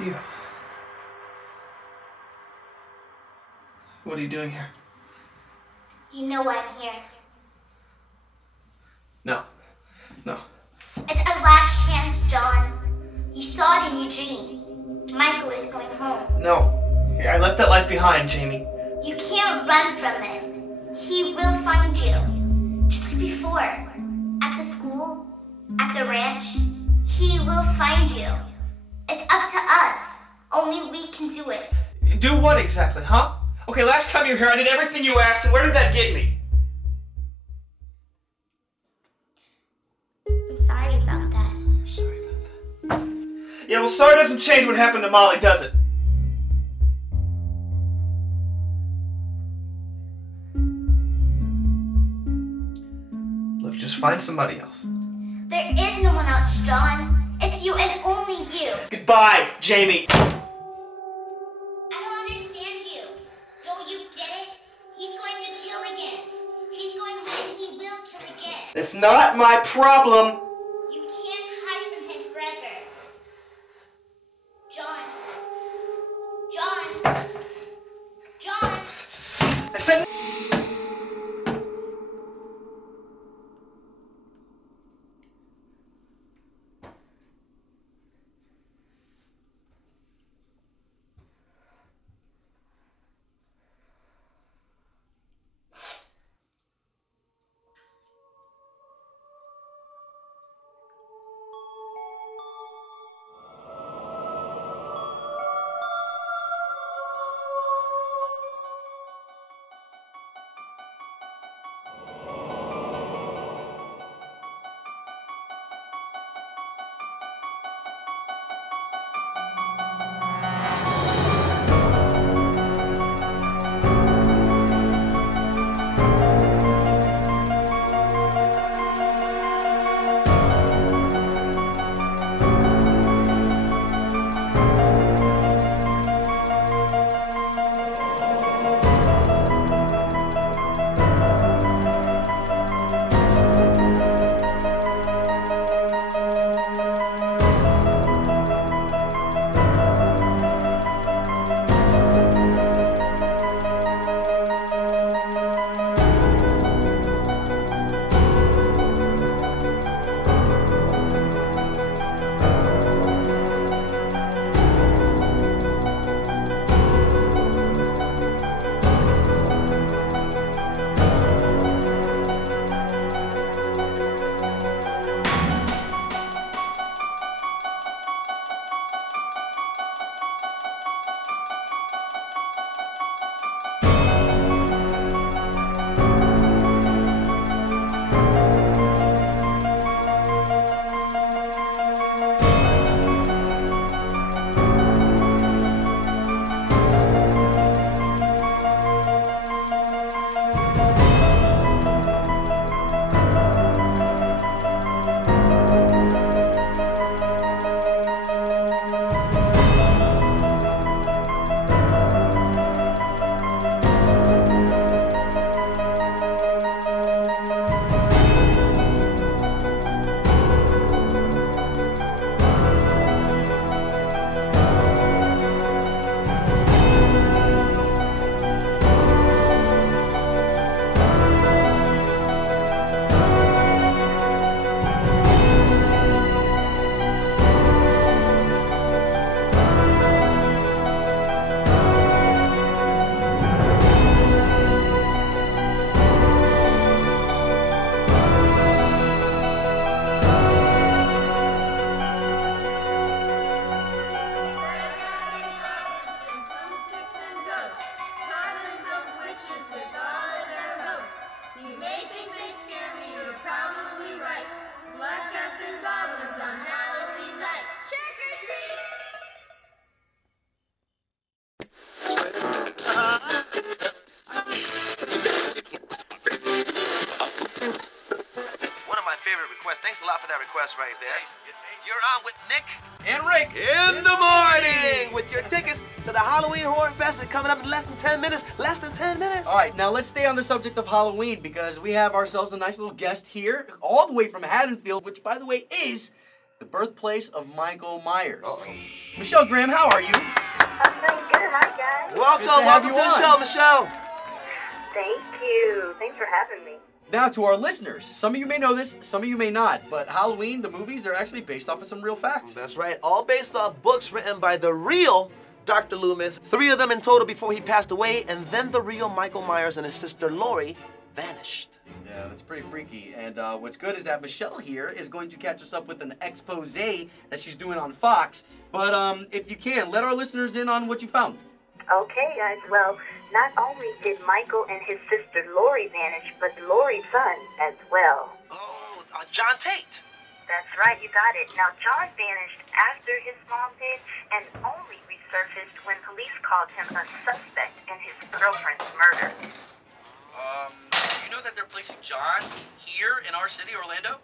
You. What are you doing here? You know why I'm here. No. No. It's our last chance, John. You saw it in your dream. Michael is going home. No. I left that life behind, Jamie. You can't run from it. He will find you. Just like before. At the school, at the ranch. He will find you. It's up to us. Only we can do it. Do what exactly, huh? Okay, last time you were here, I did everything you asked, and where did that get me? I'm sorry about that. Sorry about that. Yeah, well, sorry doesn't change what happened to Molly, does it? Look, just find somebody else. There is no one else, John. It's you and only you. Goodbye, Jamie. I don't understand you. Don't you get it? He's going to kill again. He's going to win. He will kill again. It's not my problem. You can't hide from him forever. John. John. John. I said... Thanks a lot for that request right there. You're on with Nick and Rick in the morning with your tickets to the Halloween Horror Fest. It's coming up in less than 10 minutes. Less than 10 minutes. All right, now let's stay on the subject of Halloween because we have ourselves a nice little guest here, all the way from Haddonfield, which, by the way, is the birthplace of Michael Myers. Michelle Graham, how are you? I'm doing good. Hi, guys. Welcome to the show, Michelle. Thank you. Thanks for having me. Now, to our listeners, some of you may know this, some of you may not, but Halloween, the movies, they're actually based off of some real facts. That's right. All based off books written by the real Dr. Loomis. 3 of them in total before he passed away, and then the real Michael Myers and his sister Laurie vanished. Yeah, that's pretty freaky. And what's good is that Michelle here is going to catch us up with an expose that she's doing on Fox. But if you can, let our listeners in on what you found. Okay, guys. Well, not only did Michael and his sister Laurie vanish, but Laurie's son as well. Oh, John Tate. That's right, you got it. Now, John vanished after his mom did and only resurfaced when police called him a suspect in his girlfriend's murder. You know that they're placing John here in our city, Orlando?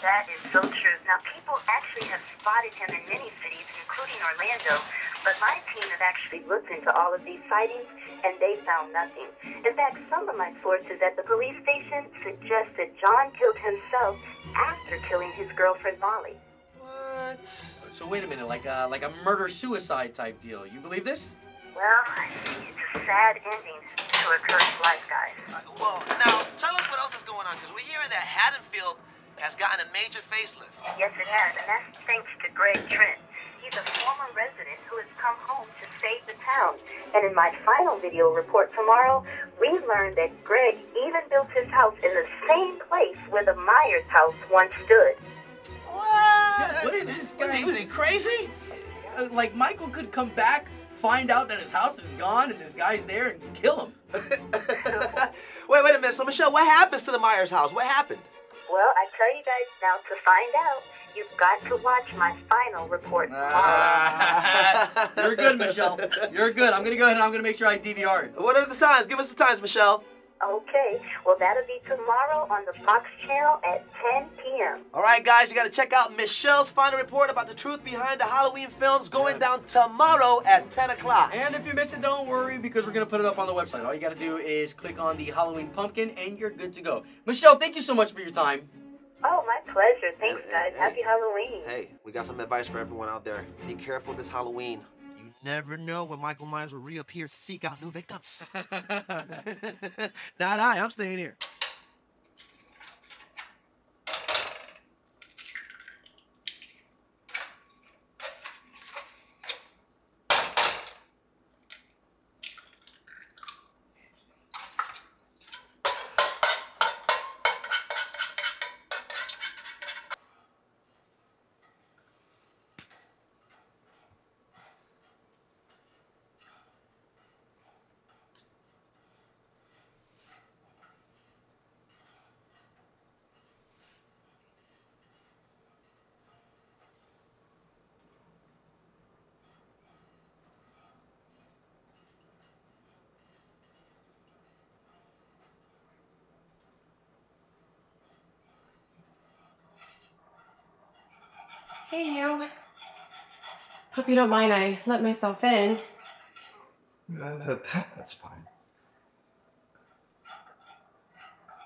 That is so true. Now, people actually have spotted him in many cities, including Orlando, but my team have actually looked into all of these sightings, and they found nothing. In fact, some of my sources at the police station suggest that John killed himself after killing his girlfriend, Molly. What? So wait a minute, like a murder-suicide type deal. You believe this? Well, it's a sad ending to a cursed life, guys. Well, now, tell us what else is going on, because we're hearing that Haddonfield has gotten a major facelift. Yes, it has, and that's thanks to Greg Trent. He's a former resident who has come home to save the town. And in my final video report tomorrow, we learned that Greg even built his house in the same place where the Myers house once stood. What? What is this guy? Was he crazy? Like, Michael could come back, find out that his house is gone, and this guy's there, and kill him. Wait a minute. So, Michelle, what happens to the Myers house? What happened? Well, I tell you guys now, to find out, you've got to watch my final report tomorrow. You're good, Michelle. You're good. I'm going to go ahead and I'm going to make sure I DVR it. What are the times? Give us the times, Michelle. Okay, well, that'll be tomorrow on the Fox channel at 10 p.m. All right, guys, you got to check out Michelle's final report about the truth behind the Halloween films going down tomorrow at 10 o'clock. And if you miss it, don't worry, because we're going to put it up on the website. All you got to do is click on the Halloween pumpkin, and you're good to go. Michelle, thank you so much for your time. Oh, my pleasure. Thanks, guys. Happy Halloween. Hey, we got some advice for everyone out there. Be careful this Halloween. You never know when Michael Myers will reappear to seek out new victims. Not I. I'm staying here. Hey, you. Hope you don't mind I let myself in. That's fine.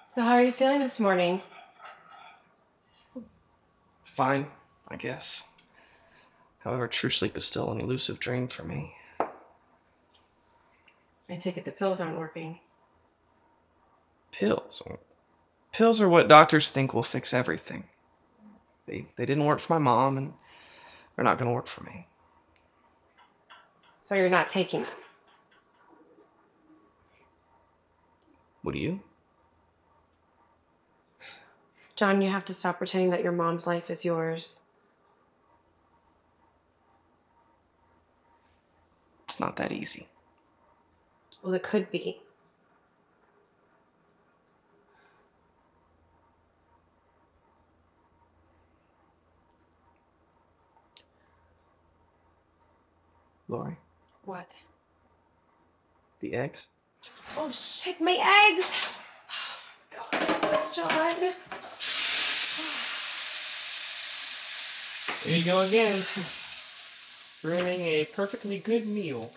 So how are you feeling this morning? Fine, I guess. However, true sleep is still an elusive dream for me. I take it the pills aren't working. Pills? Pills are what doctors think will fix everything. They didn't work for my mom, and they're not going to work for me. So you're not taking them? Would you? John, you have to stop pretending that your mom's life is yours. It's not that easy. Well, it could be. Lori? What? The eggs? Oh, shit, my eggs! God, what's John? There you go again. Ruining a perfectly good meal.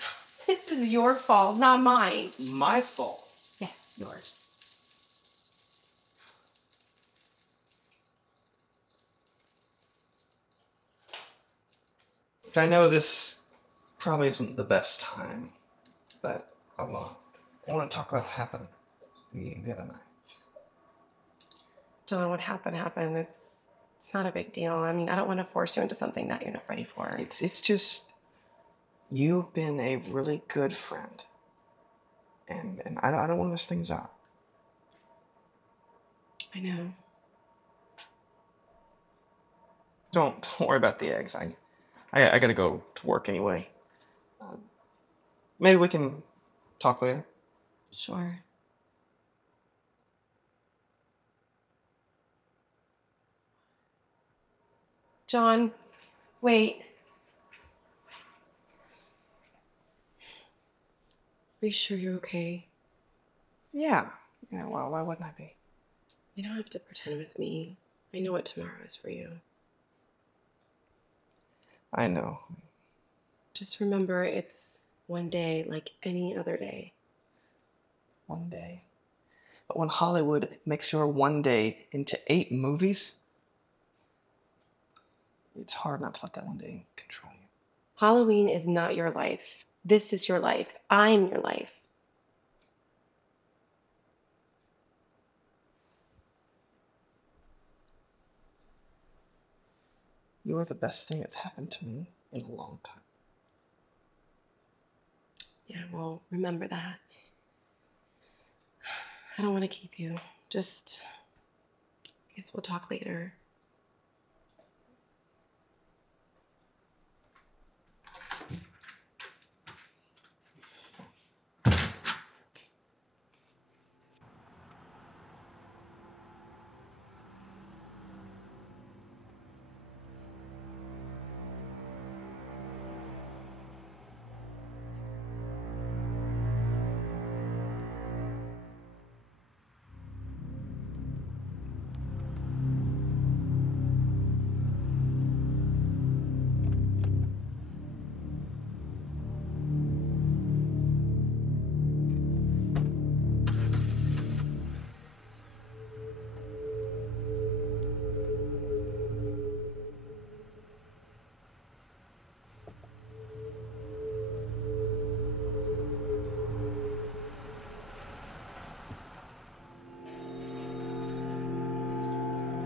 This is your fault, not mine. My fault. Yes, yours. I know this probably isn't the best time, but I want to talk about what happened the other night. John, what happened. It's not a big deal. I mean, I don't want to force you into something that you're not ready for. It's just you've been a really good friend, and I don't want to mess things up. I know. Don't worry about the eggs. I gotta go to work anyway. Maybe we can talk later. Sure. John, wait. Are you sure you're okay? Yeah. Well, why wouldn't I be? You don't have to pretend with me. I know what tomorrow is for you. I know. Just remember, it's one day like any other day. One day. But when Hollywood makes your one day into 8 movies, it's hard not to let that one day control you. Halloween is not your life. This is your life. I'm your life. You're the best thing that's happened to me in a long time. Yeah, well, remember that. I don't want to keep you. Just, I guess we'll talk later.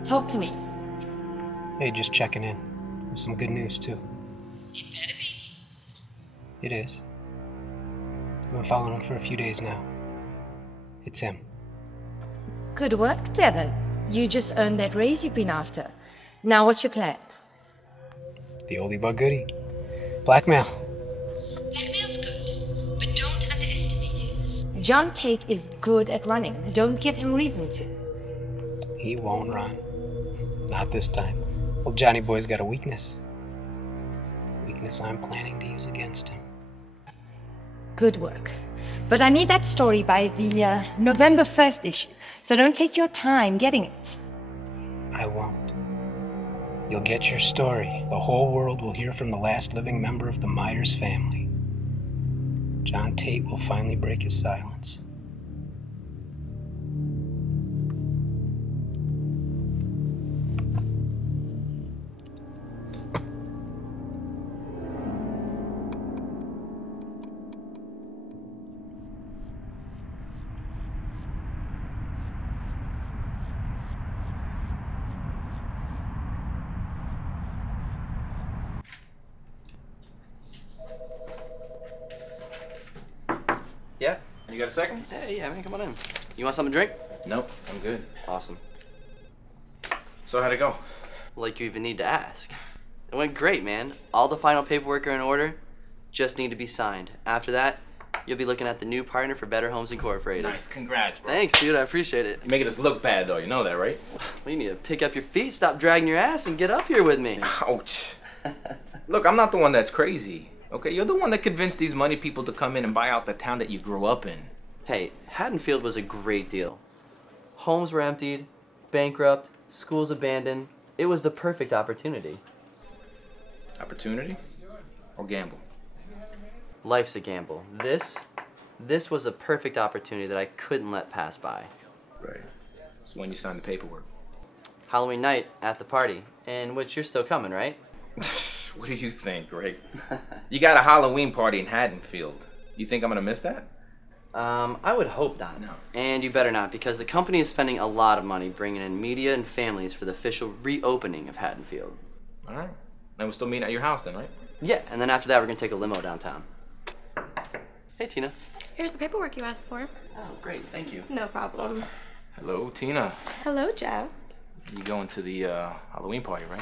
Talk to me. Hey, just checking in. With some good news, too. It better be. It is. I've been following him for a few days now. It's him. Good work, Devon. You just earned that raise you've been after. Now what's your plan? The oldie but goodie. Blackmail. Blackmail's good, but don't underestimate him. John Tate is good at running. Don't give him reason to. He won't run. Not this time. Old Johnny Boy's got a weakness. Weakness I'm planning to use against him. Good work. But I need that story by the November 1st issue, so don't take your time getting it. I won't. You'll get your story. The whole world will hear from the last living member of the Myers family. John Tate will finally break his silence. Yeah? You got a second? Yeah, man, come on in. You want something to drink? Nope, I'm good. Awesome. So how'd it go? Like you even need to ask. It went great, man. All the final paperwork are in order. Just need to be signed. After that, you'll be looking at the new partner for Better Homes Incorporated. Nice, congrats, bro. Thanks, dude. I appreciate it. You're making us look bad, though. You know that, right? Well, you need to pick up your feet, stop dragging your ass, and get up here with me. Ouch. Look, I'm not the one that's crazy. Okay, you're the one that convinced these money people to come in and buy out the town that you grew up in. Hey, Haddonfield was a great deal. Homes were emptied, bankrupt, schools abandoned. It was the perfect opportunity. Opportunity or gamble? Life's a gamble. This was a perfect opportunity that I couldn't let pass by. Right. It's when you signed the paperwork. Halloween night at the party, in which you're still coming, right? What do you think, Greg? You got a Halloween party in Haddonfield. You think I'm gonna miss that? I would hope not. No. And you better not, because the company is spending a lot of money bringing in media and families for the official reopening of Haddonfield. All right. Then we'll still meet at your house then, right? Yeah, and then after that, we're gonna take a limo downtown. Hey, Tina. Here's the paperwork you asked for. Oh, great, thank you. No problem. Hello, Tina. Hello, Jeff. You going to the Halloween party, right?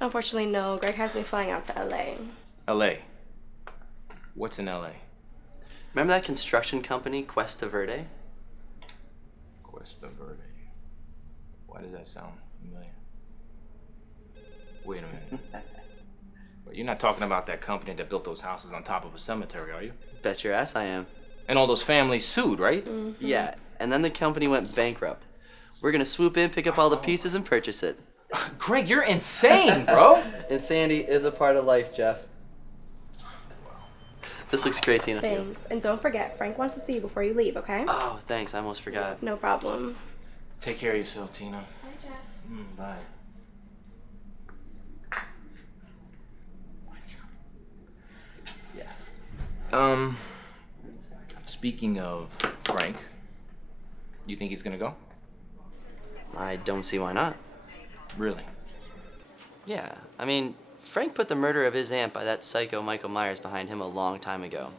Unfortunately, no. Greg has me flying out to LA. LA. What's in LA? Remember that construction company, Cuesta Verde? Cuesta Verde. Why does that sound familiar? Wait a minute. But you're not talking about that company that built those houses on top of a cemetery, are you? Bet your ass I am. And all those families sued, right? Mm-hmm. Yeah, and then the company went bankrupt. We're gonna swoop in, pick up all the pieces, and purchase it. Greg, you're insane, bro! Insanity is a part of life, Jeff. This looks great, Tina. Thanks. And don't forget, Frank wants to see you before you leave, okay? Oh, thanks. I almost forgot. No problem. Take care of yourself, Tina. Bye, Jeff. Bye. Yeah. Speaking of Frank, you think he's gonna go? I don't see why not. Really? Yeah, I mean, Frank put the murder of his aunt by that psycho Michael Myers behind him a long time ago.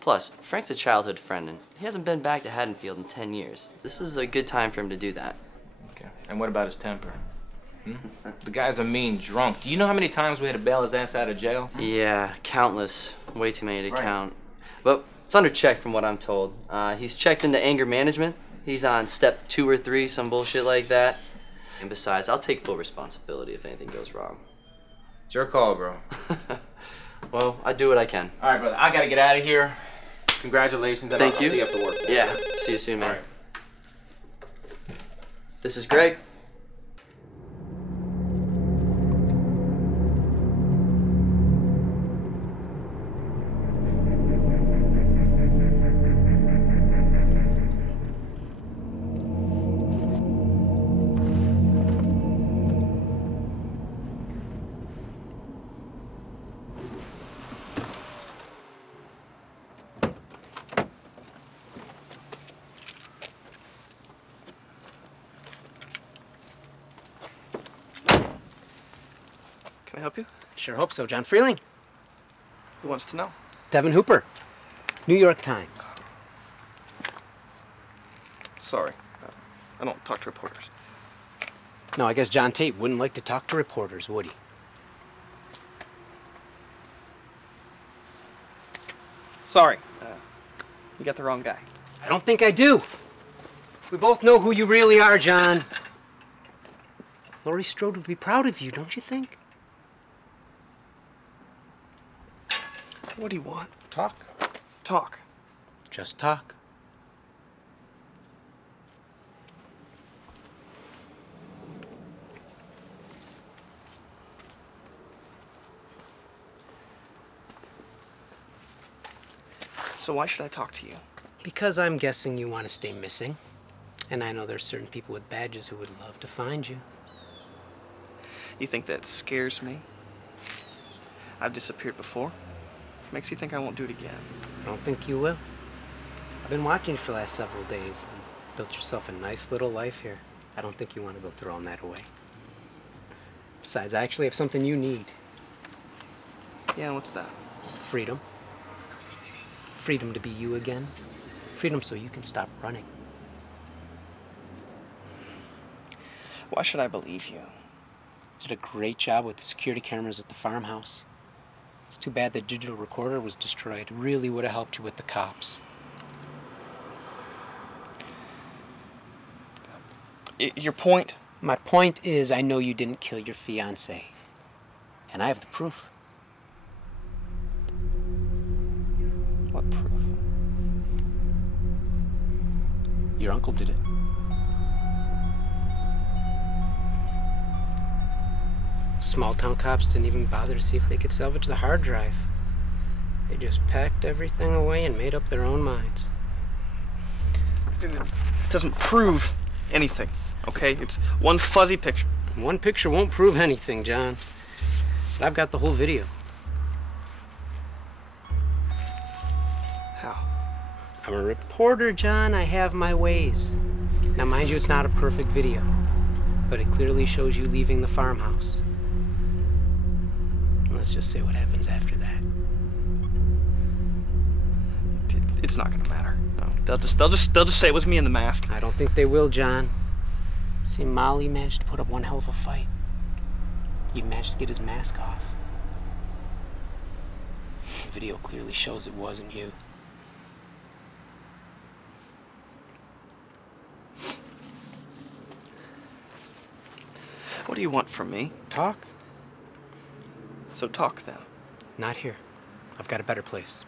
Plus, Frank's a childhood friend, and he hasn't been back to Haddonfield in 10 years. This is a good time for him to do that. Okay. And what about his temper? The guy's a mean drunk. Do you know how many times we had to bail his ass out of jail? Yeah, countless. Way too many to count. But it's under check from what I'm told. He's checked into anger management. He's on step 2 or 3, some bullshit like that. And besides, I'll take full responsibility if anything goes wrong. It's your call, bro. Well, I do what I can. All right, brother. I gotta get out of here. Congratulations. Thank you. I'll see you after work. Yeah, see you soon, man. All right. This is Greg. Can I help you? Sure hope so. John Freeling. Who wants to know? Devin Hooper. New York Times. Sorry. I don't talk to reporters. No, I guess John Tate wouldn't like to talk to reporters, would he? Sorry. You got the wrong guy. I don't think I do. We both know who you really are, John. Laurie Strode would be proud of you, don't you think? What do you want? Talk. Talk. Just talk. So why should I talk to you? Because I'm guessing you want to stay missing. And I know there's certain people with badges who would love to find you. You think that scares me? I've disappeared before. Makes you think I won't do it again. I don't think you will. I've been watching you for the last several days and built yourself a nice little life here. I don't think you want to go throwing that away. Besides, I actually have something you need. Yeah, and what's that? Freedom. Freedom to be you again. Freedom so you can stop running. Why should I believe you? You did a great job with the security cameras at the farmhouse. It's too bad the digital recorder was destroyed. It really would have helped you with the cops. Your point? My point is, I know you didn't kill your fiancée. And I have the proof. What proof? Your uncle did it. Small town cops didn't even bother to see if they could salvage the hard drive. They just packed everything away and made up their own minds. This doesn't prove anything, okay? It's one fuzzy picture. One picture won't prove anything, John. But I've got the whole video. How? I'm a reporter, John. I have my ways. Now, mind you, it's not a perfect video, but it clearly shows you leaving the farmhouse. Let's just see what happens after that. It's not gonna matter. No, they'll just say it was me in the mask. I don't think they will, John. See, Molly managed to put up one hell of a fight. You managed to get his mask off. The video clearly shows it wasn't you. What do you want from me? Talk? So talk then. Not here. I've got a better place.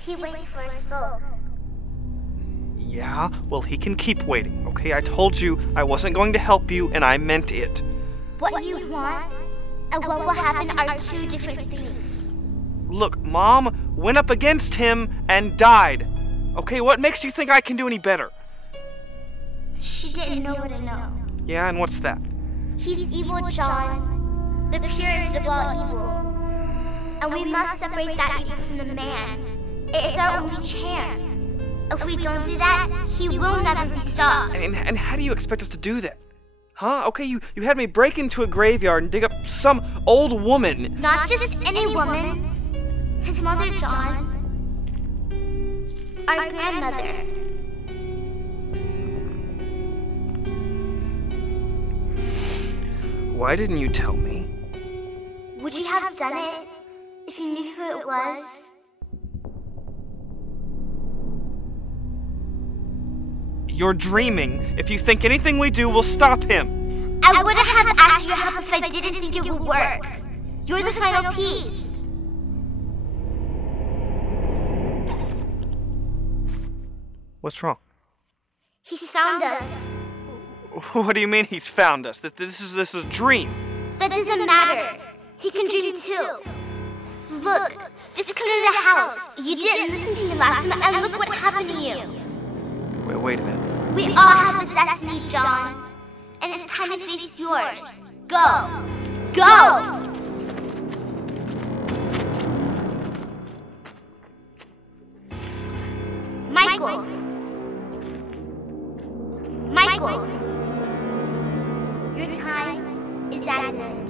He waits for us both. Yeah, well, he can keep waiting, okay? I told you I wasn't going to help you, and I meant it. What you want and what will happen are two different things. Look, Mom went up against him and died. Okay, what makes you think I can do any better? She didn't know what to know. Yeah, and what's that? He's evil, John. The purest of all evil. And we must separate that evil from the man. It's our only chance. If we don't do that, he will never be stopped. And how do you expect us to do that? Huh? Okay, you had me break into a graveyard and dig up some old woman. Not just any woman. His mother, John. Our grandmother. Why didn't you tell me? Would you have done it if you knew who it was? You're dreaming. If you think anything we do will stop him. I wouldn't have asked you to help if I didn't think it would work. You're the final piece. What's wrong? He's found us. What do you mean he's found us? This is a dream. That doesn't matter. He can dream too. Look, just come to the house. You didn't listen to me last time, and look what happened to you. Wait a minute. We all have a destiny, John. And it's time to face yours. Go! Go! Michael! Michael! Your time is at an end.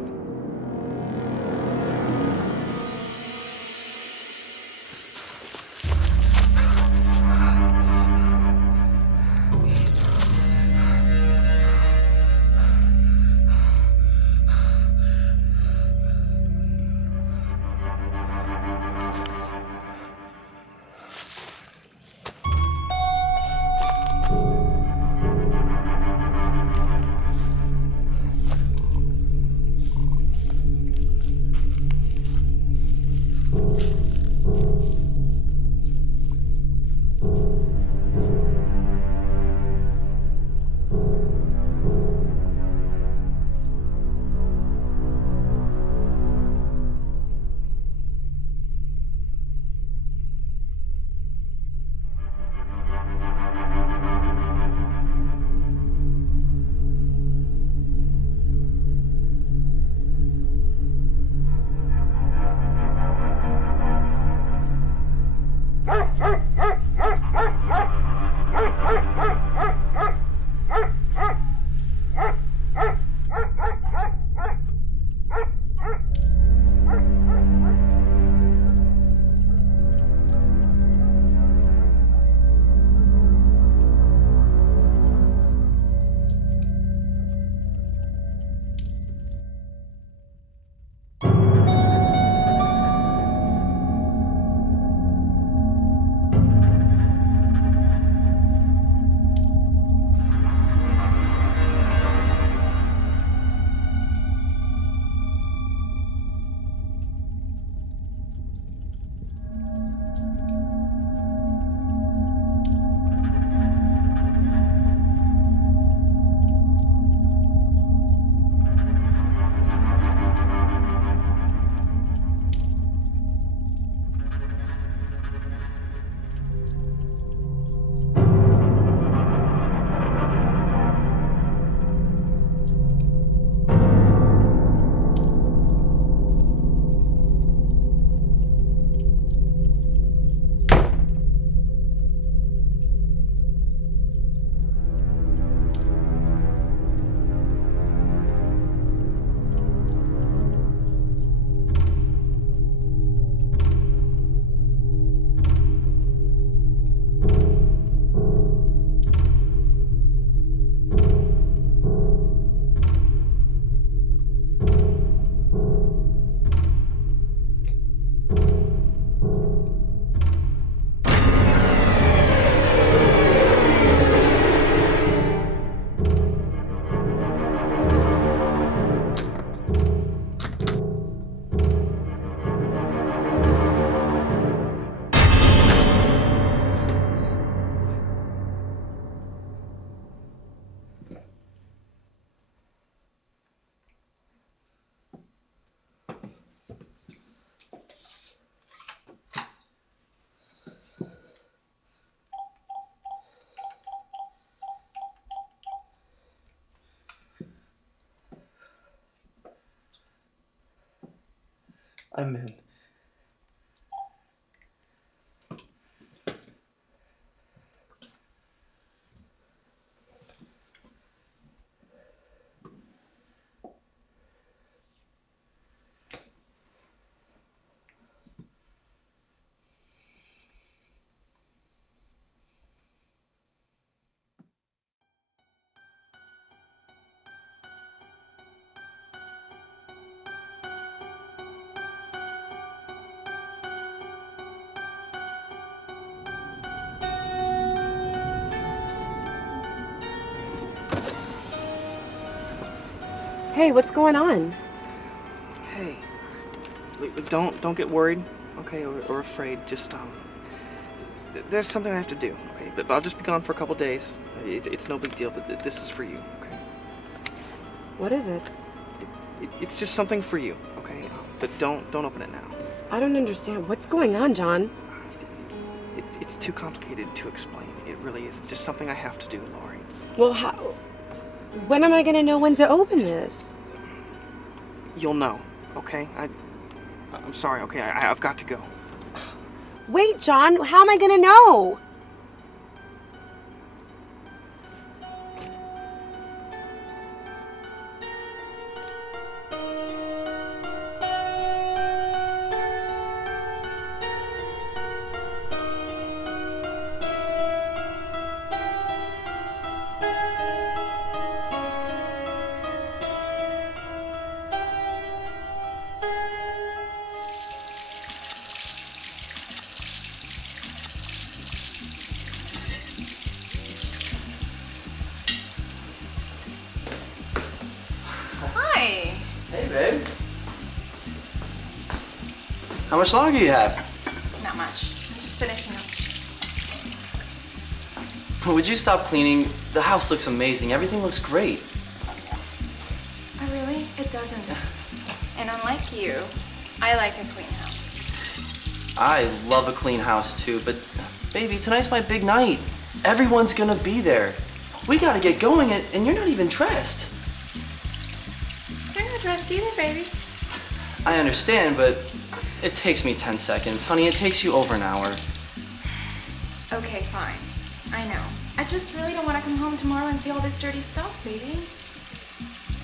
I'm in. Hey, what's going on? Hey, don't get worried, okay, or afraid. Just there's something I have to do, okay. But I'll just be gone for a couple days. It's no big deal. But this is for you, okay. What is it? It's just something for you, okay. But don't open it now. I don't understand. What's going on, John? It's too complicated to explain. It really is. It's just something I have to do, Lori. Well, how? When am I gonna know when to open this? You'll know, okay? I'm sorry, okay? I've got to go. Wait, John, how am I gonna know? Hey, babe. How much longer do you have? Not much. Just finishing up. Would you stop cleaning? The house looks amazing. Everything looks great. Oh, really? It doesn't. And unlike you, I like a clean house. I love a clean house too, but baby, tonight's my big night. Everyone's gonna be there. We gotta get going, and you're not even dressed. You're not dressed either, baby. I understand, but it takes me 10 seconds. Honey, it takes you over an hour. Okay, fine. I know. I just really don't want to come home tomorrow and see all this dirty stuff, baby.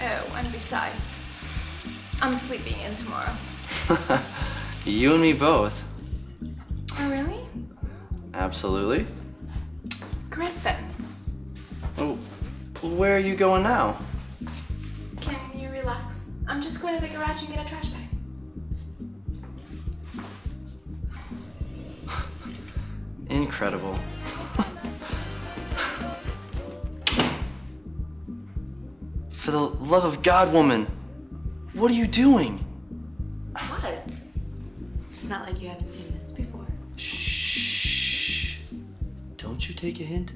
Oh, and besides, I'm sleeping in tomorrow. You and me both. Oh, really? Absolutely. Great then. Oh, where are you going now? Can you relax? I'm just going to the garage and get a trash bag. Incredible. For the love of God, woman, what are you doing? What? It's not like you haven't seen this before. Shh. Don't you take a hint?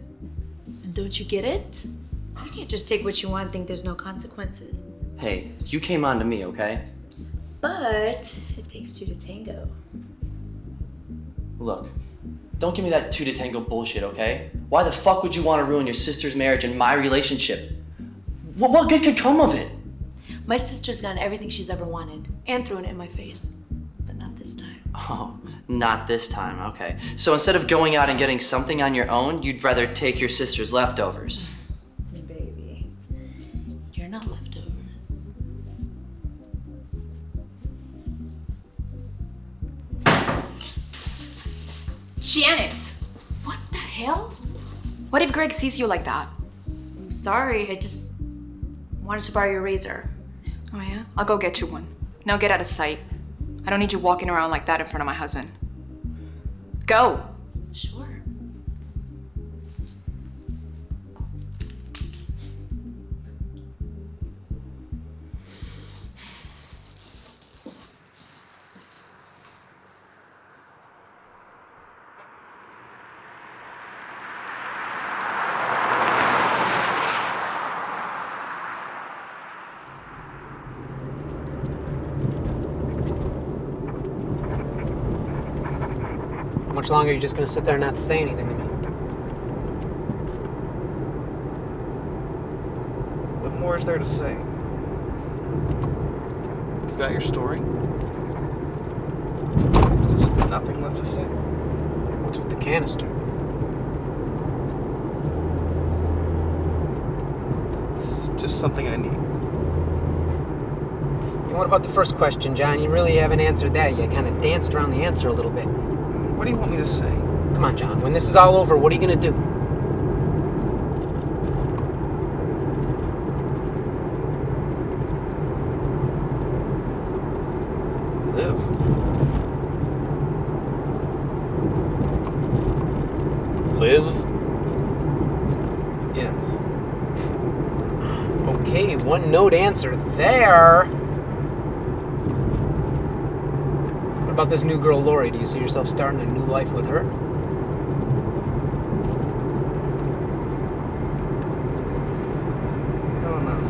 And don't you get it? You can't just take what you want and think there's no consequences. Hey, you came on to me, okay? But it takes two to tango. Look, don't give me that two to tango bullshit, okay? Why the fuck would you want to ruin your sister's marriage and my relationship? What good could come of it? My sister's gotten everything she's ever wanted and thrown it in my face. But not this time. Oh, not this time, okay. So instead of going out and getting something on your own, you'd rather take your sister's leftovers. Baby, you're not leftovers. Janet! What the hell? What if Greg sees you like that? I'm sorry, I just wanted to borrow your razor. Oh yeah? I'll go get you one. Now get out of sight. I don't need you walking around like that in front of my husband. Go! Sure. How much longer are you just gonna sit there and not say anything to me? What more is there to say? You've got your story. Nothing left to say. What's with the canister? It's just something I need. And what about the first question, John? You really haven't answered that yet. Kind of danced around the answer a little bit. What do you want me to say? Come on, John. When this is all over, what are you gonna do? Live. Live? Yes. Okay, one note answer there. What about this new girl, Lori? Do you see yourself starting a new life with her? I don't know.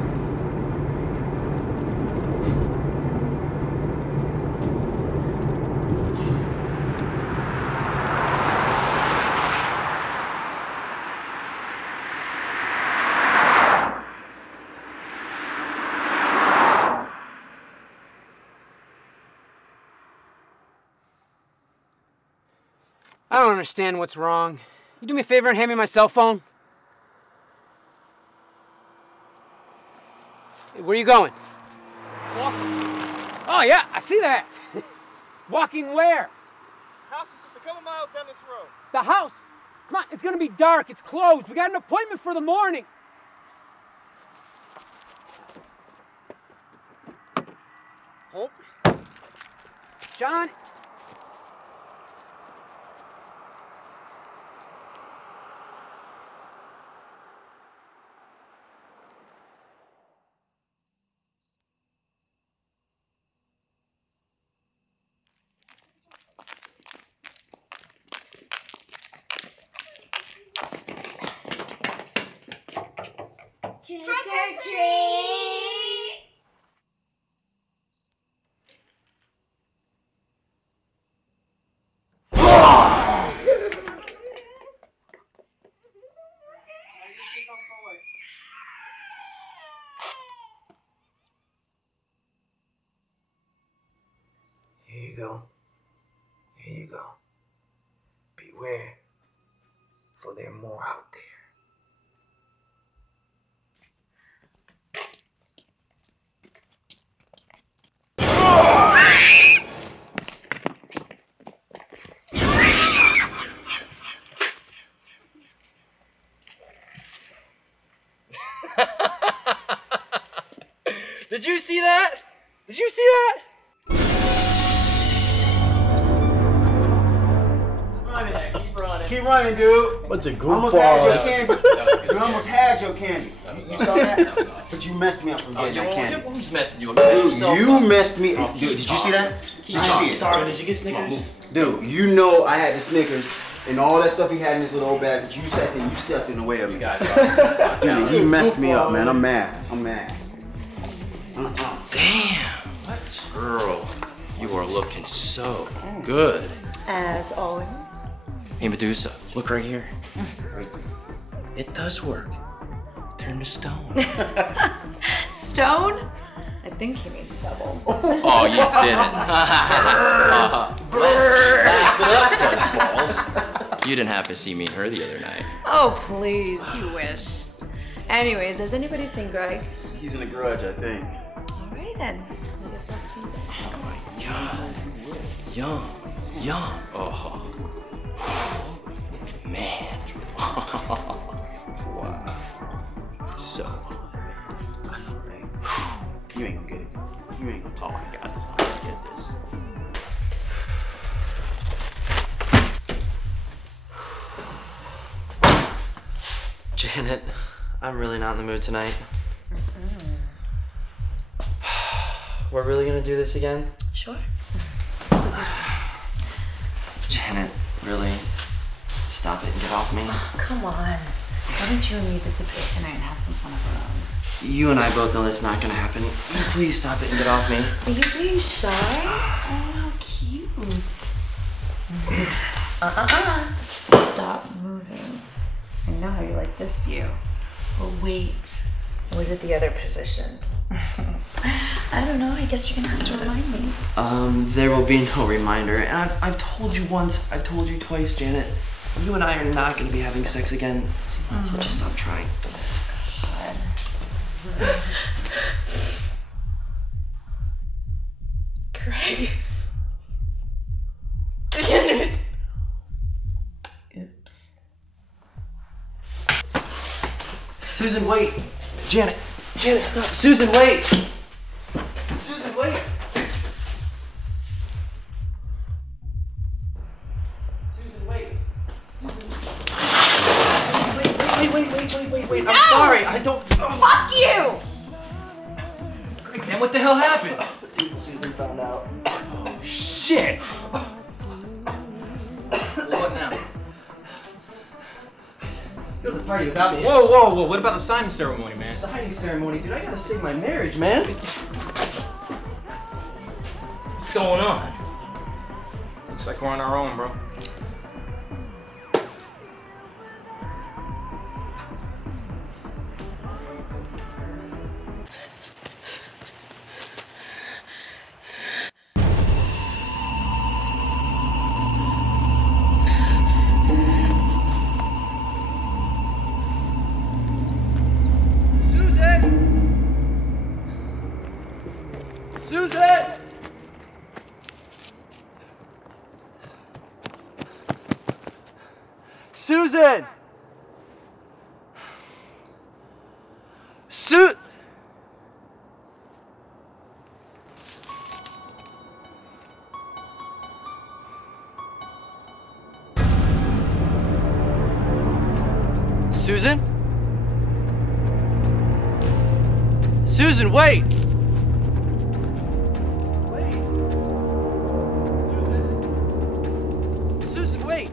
I don't understand what's wrong. You do me a favor and hand me my cell phone? Hey, where are you going? Walking. Oh, yeah, I see that. Walking where? House is just a couple miles down this road. The house. Come on, it's gonna be dark. It's closed. We got an appointment for the morning. Hope. John. Trick or treat! Here you go. Here you go. Beware, for there are more out there. Did you see that? Did you see that? Keep running, dude. Bunch of Almost had your goofballs. candy. You almost had your candy. You saw that? But you messed me up from getting that candy. Who's messing you up? Dude, you messed me up. Dude, did you see that? Did you see it? Sorry, did you get Snickers? Dude, you know I had the Snickers and all that stuff he had in his little old bag, but you sat there and you stepped in the way of me. Dude, he messed me up, man. I'm mad. I'm mad. Damn. What? Girl, you are looking so good. As always. Hey, Medusa, look right here. It does work. Turn to stone. Stone? I think he means pebble. Oh, you didn't. Fuzzballs. You didn't happen to see me and her the other night. Oh, please, you wish. Anyways, has anybody seen Greg? He's in the garage, I think. Alrighty then. Let's make ourselves sweet. Oh my God. Yum. Yum. Oh. Man. Wow. So hot, man. You ain't gonna get it. You ain't gonna Oh my God, I'm gonna get this. Janet, I'm really not in the mood tonight. We're really gonna do this again? Sure. Janet, really? Stop it and get off me. Come on. Why don't you and me disappear tonight and have some fun of our own? You and I both know that's not gonna happen. Please stop it and get off me. Are you being shy? Oh, how cute. Stop moving. I know how you like this view. Oh, wait. Or was it the other position? I don't know. I guess you're gonna have to remind me. There will be no reminder. And I've told you once, I've told you twice, Janet. You and I are not gonna be having sex again. So you might as well just stop trying. Greg. Janet. Oops. Susan, wait. Janet, stop. Susan, wait. Susan, wait. Susan, wait. Wait. I'm sorry. I don't. Fuck you! Great, man, what the hell happened? Susan found out. Oh, shit. What now? Go to the party without me. Whoa. What about the signing ceremony, man? Signing ceremony, dude. I gotta save my marriage, man. What's going on? Looks like we're on our own, bro. Susan! Susan? Susan, wait! Susan, wait!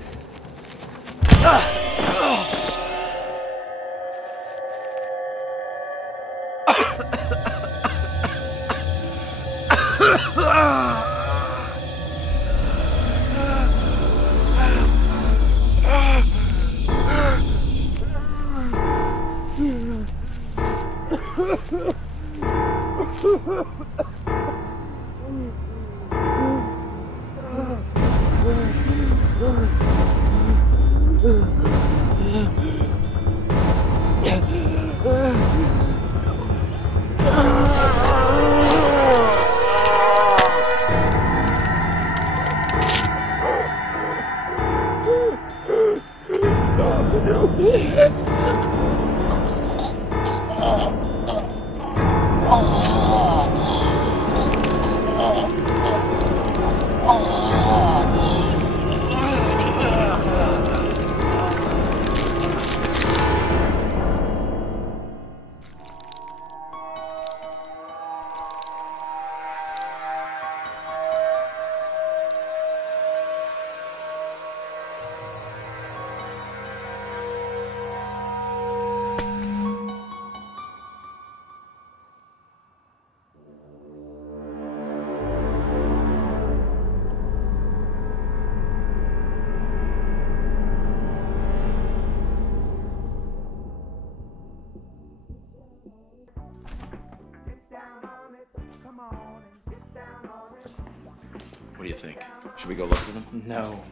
What do you think? Should we go look for them? No,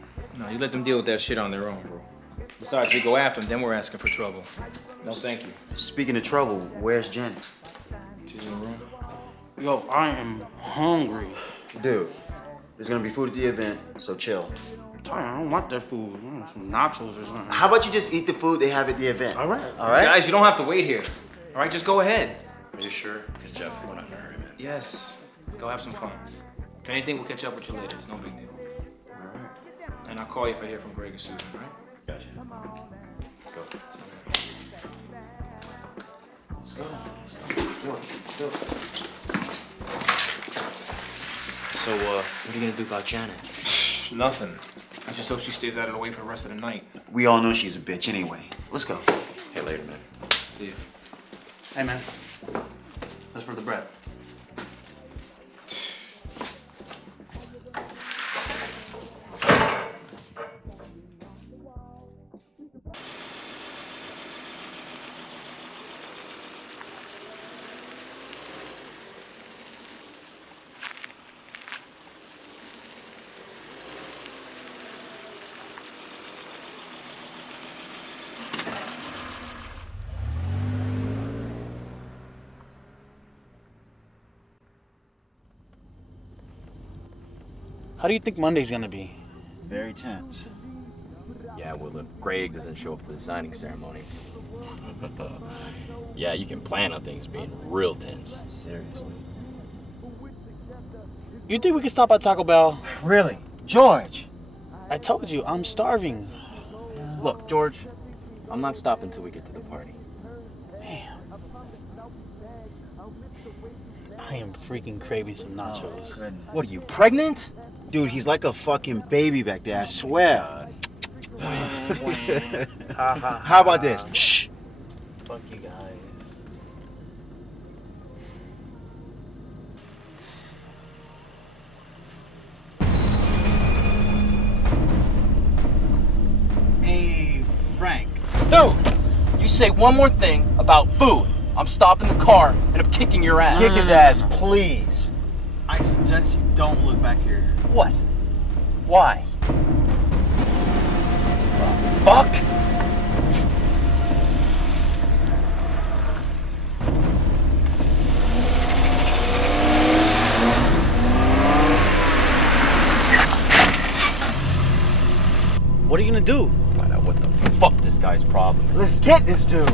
you let them deal with that shit on their own, bro. Besides, we go after them, then we're asking for trouble. No, thank you. Speaking of trouble, where's Janet? She's in the room. Yo, I am hungry. Dude, there's gonna be food at the event, so chill. I don't want that food. I want some nachos or something. How about you just eat the food they have at the event? All right. All right? Guys, you don't have to wait here. All right, just go ahead. Are you sure? Because Jeff, we're not in a hurry, man. Yes. Go have some fun. If anything, we'll catch up with you later. It's no big deal. All right. And I'll call you if I hear from Greg or Susan, all right? Gotcha. Go. Let's go. Let's go. So, what are you gonna do about Janet? Nothing. I just hope she stays out of the way for the rest of the night. We all know she's a bitch anyway. Let's go. Hey, later, man. See you. Hey, man. That's for the bread. How do you think Monday's gonna be? Very tense. Yeah, well, if Greg doesn't show up for the signing ceremony. Yeah, you can plan on things being real tense. Seriously. You think we can stop at Taco Bell? Really? George! I told you, I'm starving. Look, George, I'm not stopping until we get to the party. I am freaking craving some nachos. Oh, goodness. What, are you pregnant? Dude, he's like a fucking baby back there, I swear. How about this? Shh! Fuck you guys. Hey, Frank. Dude, you say one more thing about food, I'm stopping the car and I'm kicking your ass. Kick his ass, please. I suggest you don't look back here. What? Why? Fuck! What are you gonna do? Find out what the fuck this guy's problem is. Let's get this dude.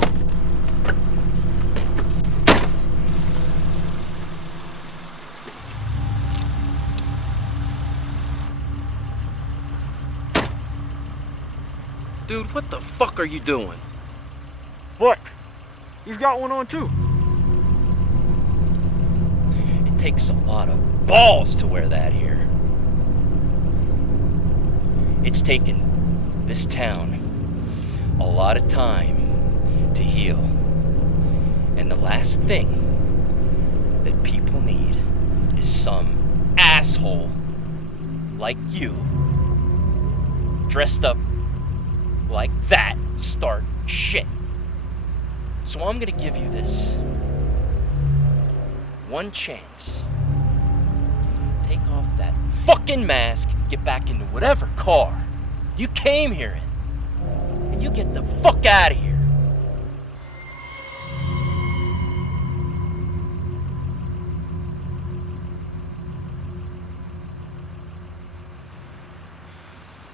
Dude, what the fuck are you doing? What? He's got one on too. It takes a lot of balls to wear that here. It's taken this town a lot of time to heal. And the last thing that people need is some asshole like you dressed up like that start shit. So I'm gonna give you this one chance. Take off that fucking mask, get back into whatever car you came here in, and you get the fuck out of here.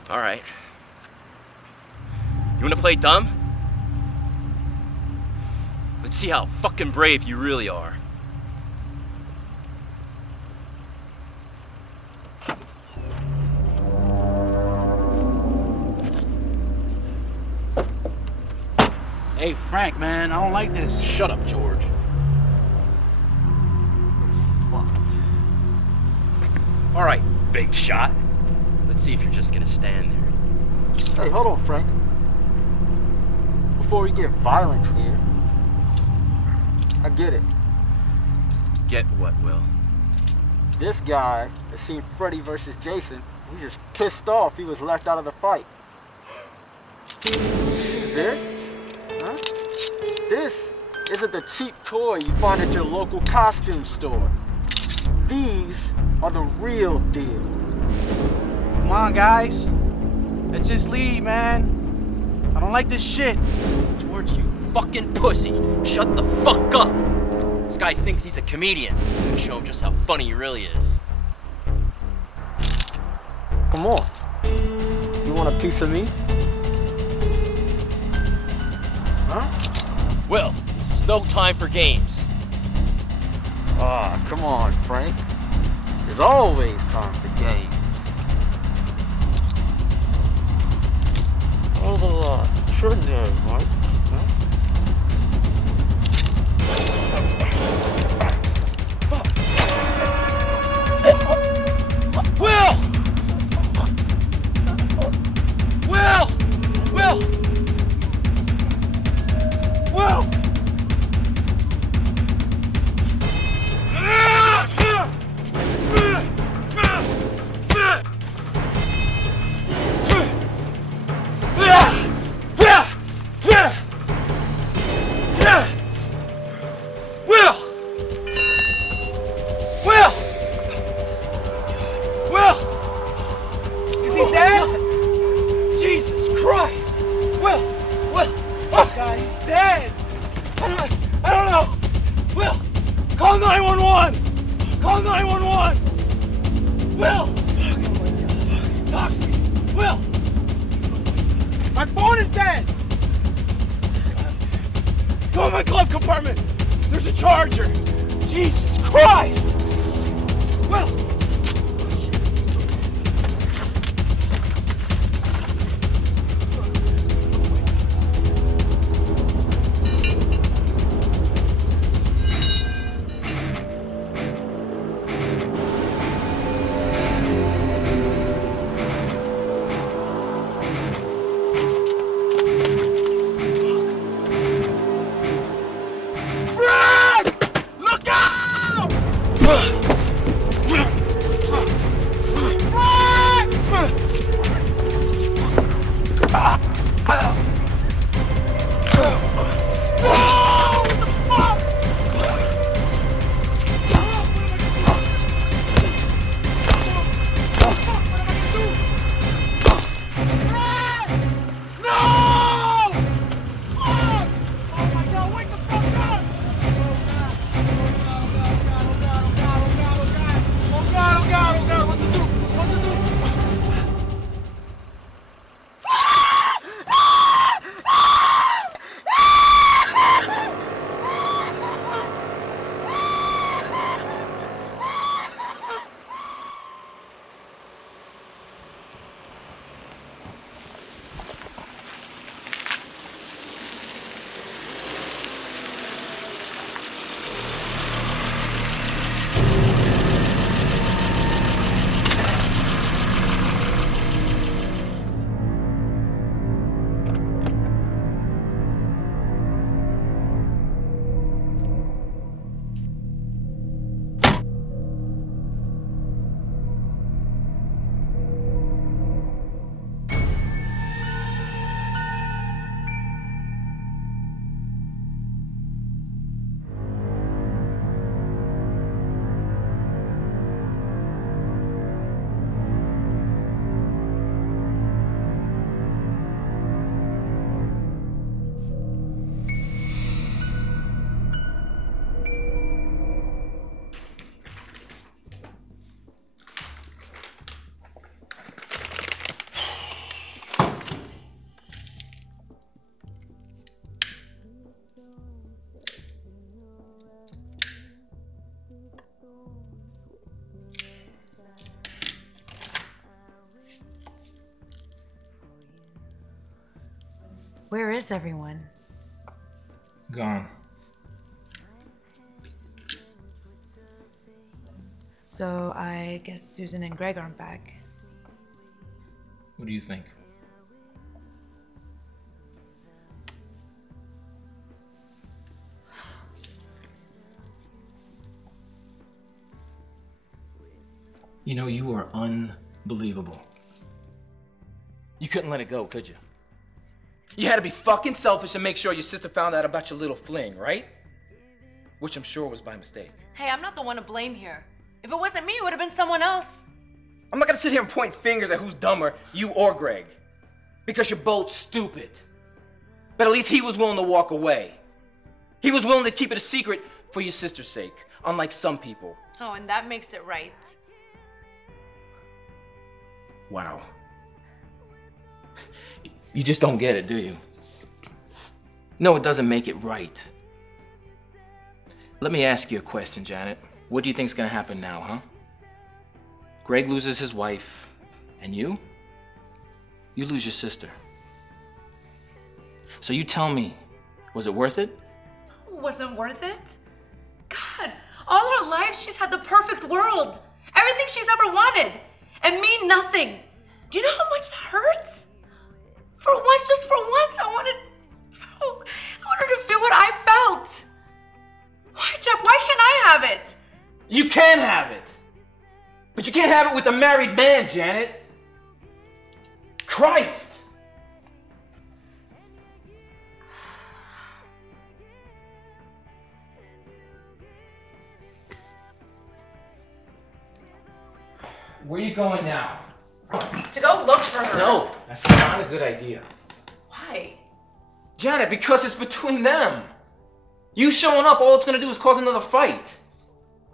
All right. You wanna play dumb? Let's see how fucking brave you really are. Hey, Frank, man, I don't like this. Shut up, George. All right, big shot. Let's see if you're just gonna stand there. Hey, hold on, Frank. Before we get violent here, I get it. Get what, Will? This guy has seen Freddy versus Jason. He's just pissed off he was left out of the fight. This? Huh? This isn't the cheap toy you find at your local costume store. These are the real deal. Come on, guys. Let's just leave, man. I don't like this shit. George, you fucking pussy. Shut the fuck up. This guy thinks he's a comedian. I'm gonna show him just how funny he really is. Come on. You want a piece of me? Huh? Will, this is no time for games. Ah, come on, Frank. There's always time for games. Hold the line. Sure do, Mike. Will! Will! Will! Will! Call 911! Call 911! Will! My phone is dead! Go in my glove compartment! There's a charger! Jesus Christ! Well... Where is everyone? Gone. So I guess Susan and Greg aren't back. What do you think? You know, you are unbelievable. You couldn't let it go, could you? You had to be fucking selfish and make sure your sister found out about your little fling, right? Which I'm sure was by mistake. Hey, I'm not the one to blame here. If it wasn't me, it would have been someone else. I'm not gonna sit here and point fingers at who's dumber, you or Greg. Because you're both stupid. But at least he was willing to walk away. He was willing to keep it a secret for your sister's sake, unlike some people. Oh, and that makes it right. Wow. You just don't get it, do you? No, it doesn't make it right. Let me ask you a question, Janet. What do you think's gonna happen now, huh? Greg loses his wife, and you lose your sister. So you tell me, was it worth it? Wasn't worth it? God, all her life she's had the perfect world. Everything she's ever wanted. And me, nothing. Do you know how much that hurts? For once, just for once, I wanted her to feel what I felt. Why, Jeff? Why can't I have it? You can have it. But you can't have it with a married man, Janet. Christ! Where are you going now? To go look for her. No, that's not a good idea. Why? Janet, because it's between them. You showing up, all it's gonna do is cause another fight.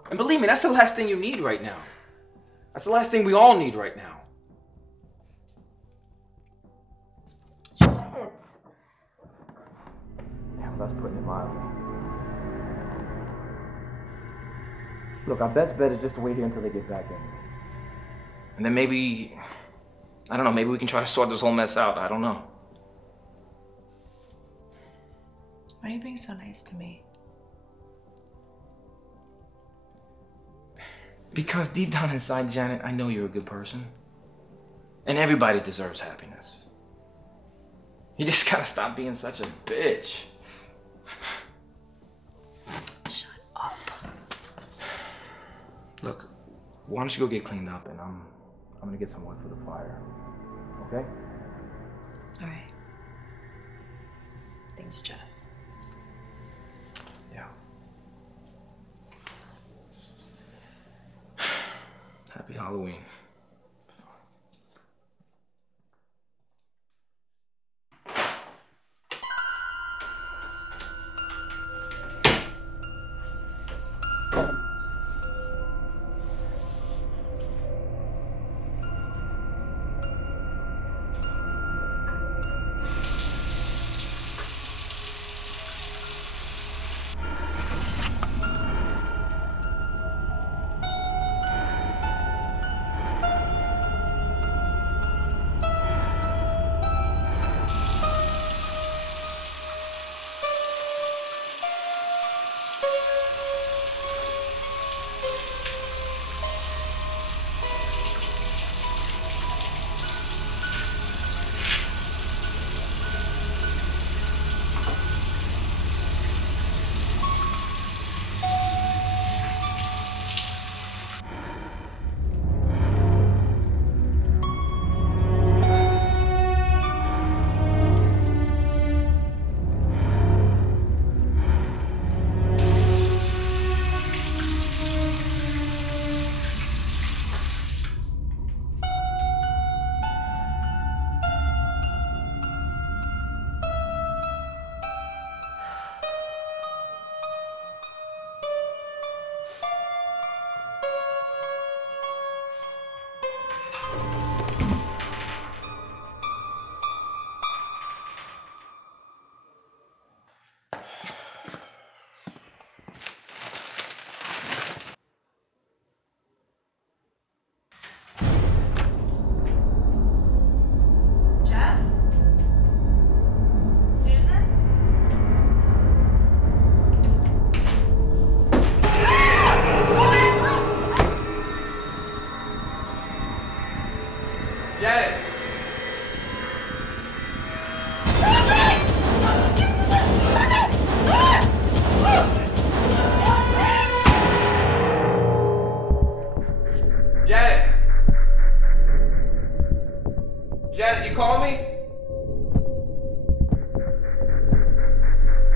And believe me, that's the last thing you need right now. That's the last thing we all need right now. Look, our best bet is just to wait here until they get back in. And then maybe, I don't know, maybe we can try to sort this whole mess out. I don't know. Why are you being so nice to me? Because deep down inside, Janet, I know you're a good person. And everybody deserves happiness. You just gotta stop being such a bitch. Shut up. Look, why don't you go get cleaned up and I'm gonna get some wood for the fire. Okay? All right. Thanks, Jeff. Yeah. Happy Halloween. Janet, you call me?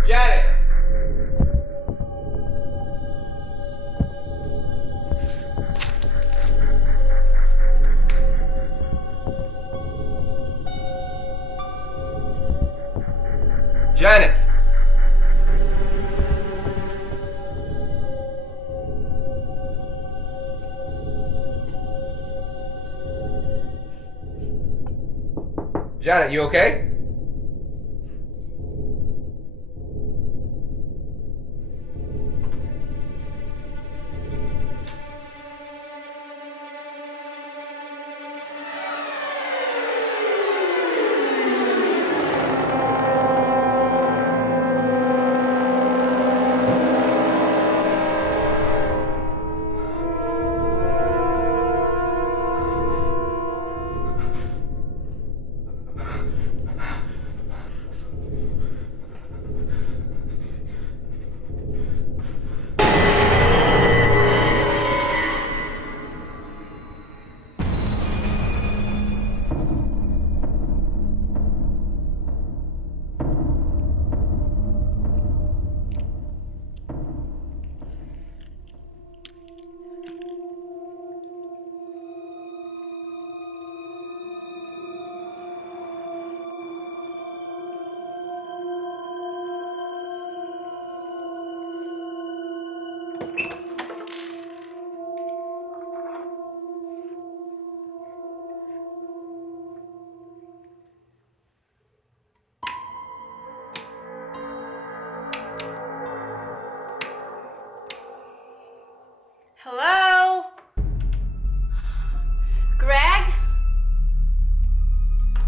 Janet! Janet! Janet, you okay?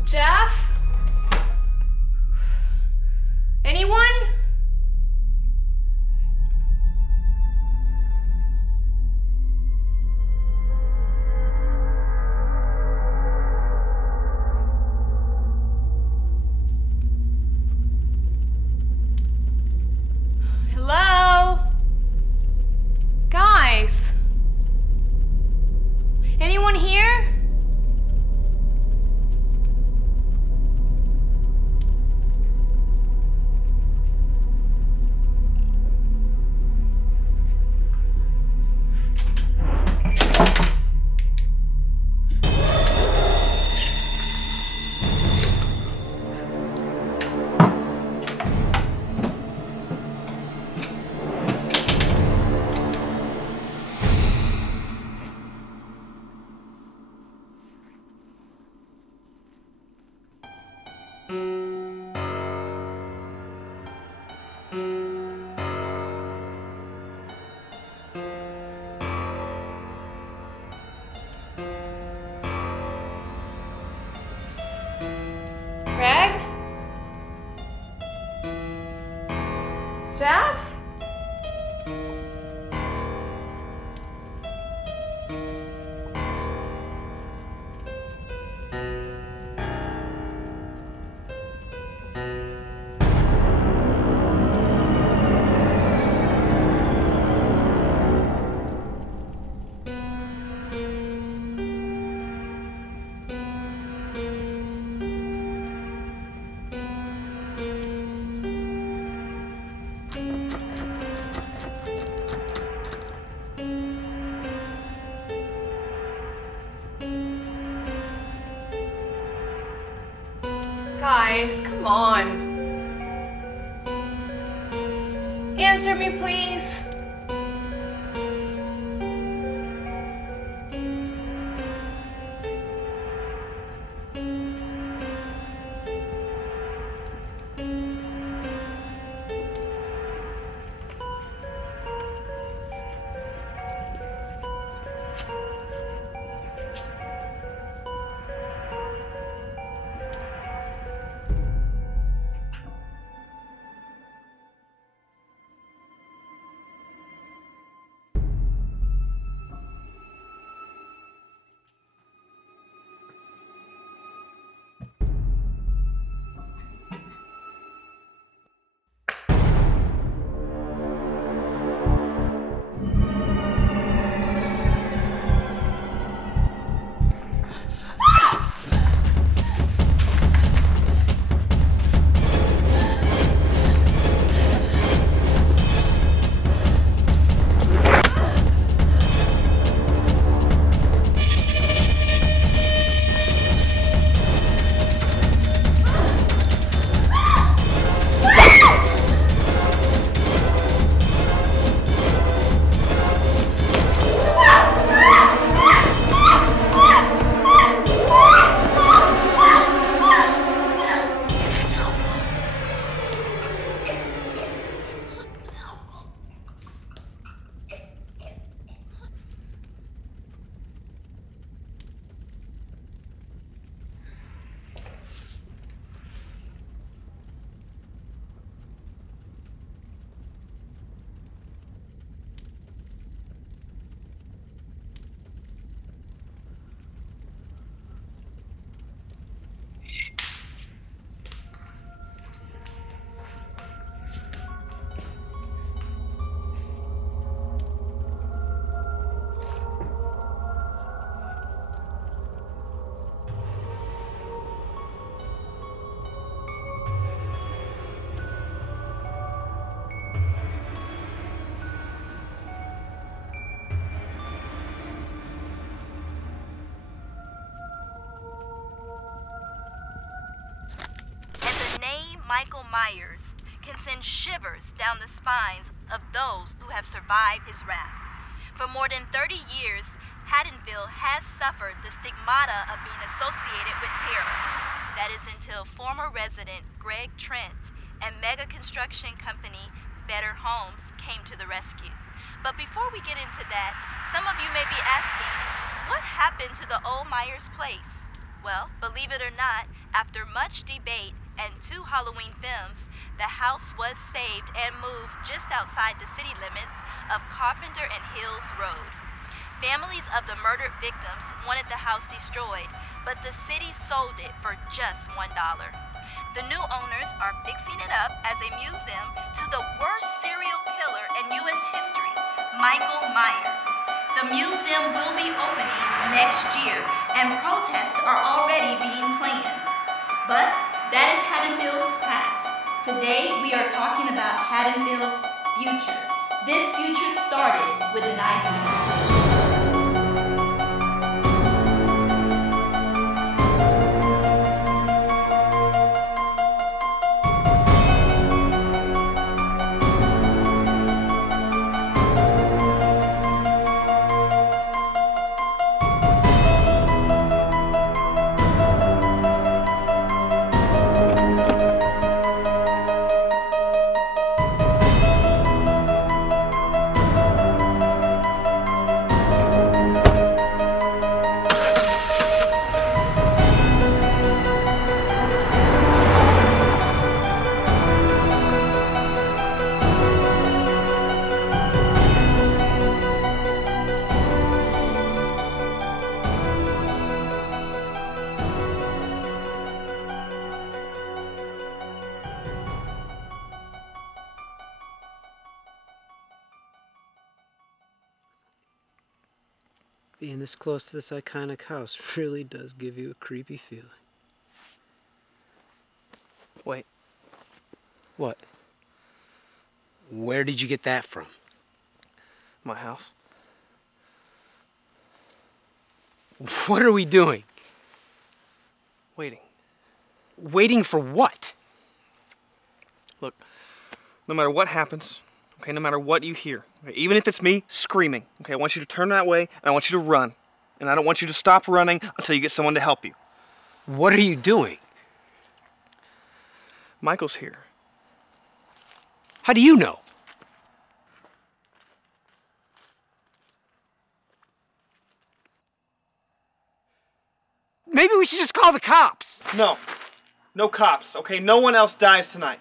Jeff? Anyone? Hello? Guys? Anyone here? Greg? Jeff? Guys, come on. Answer me, please. Michael Myers can send shivers down the spines of those who have survived his wrath. For more than 30 years, Haddonfield has suffered the stigmata of being associated with terror. That is until former resident Greg Trent and mega construction company Better Homes came to the rescue. But before we get into that, some of you may be asking, what happened to the old Myers place? Well, believe it or not, After much debate and 2 Halloween films, the house was saved and moved just outside the city limits of Carpenter and Hills Road. Families of the murdered victims wanted the house destroyed, but the city sold it for just $1. The new owners are fixing it up as a museum to the worst serial killer in U.S. history, Michael Myers. The museum will be opening next year, and protests are already being planned. But that is Haddonfield's past. Today, we are talking about Haddonfield's future. This future started with an idea. Being this close to this iconic house really does give you a creepy feeling. Wait. What? Where did you get that from? My house. What are we doing? Waiting. Waiting for what? Look, no matter what happens, okay, no matter what you hear, okay, even if it's me screaming, okay, I want you to turn that way, and I want you to run. And I don't want you to stop running until you get someone to help you. What are you doing? Michael's here. How do you know? Maybe we should just call the cops. No. No cops, okay? No one else dies tonight.